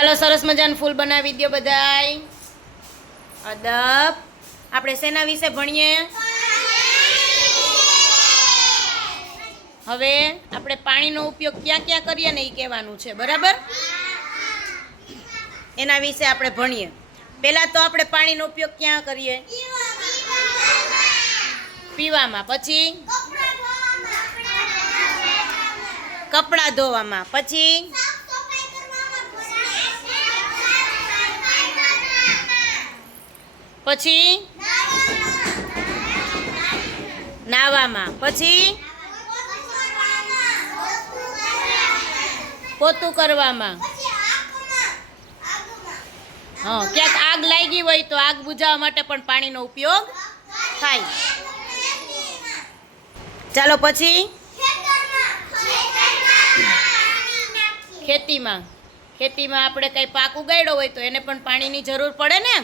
ચાલો સરસ મજાનું ફૂલ બનાવી દો બધાય. અદબ. આપણે શેના વિશે ભણીએ? હવે આપણે પાણીનો ઉપયોગ ક્યાં ક્યાં કરીએ ને એ કહેવાનું છે, બરાબર? એના વિશે આપણે ભણીએ. પહેલાં તો આપણે પાણીનો ઉપયોગ ક્યાં કરીએ? પીવામાં. પછી કપડાં ધોવામાં. પછી પછી નાવામાં. પછી પોતું કરવામાં. હા, ક્યાંક આગ લાગી હોય તો આગ બુઝાવવા માટે પણ પાણીનો ઉપયોગ થાય. ચાલો પછી ખેતીમાં. ખેતીમાં આપણે કંઈ પાક ઉગાડ્યો હોય તો એને પણ પાણીની જરૂર પડે ને.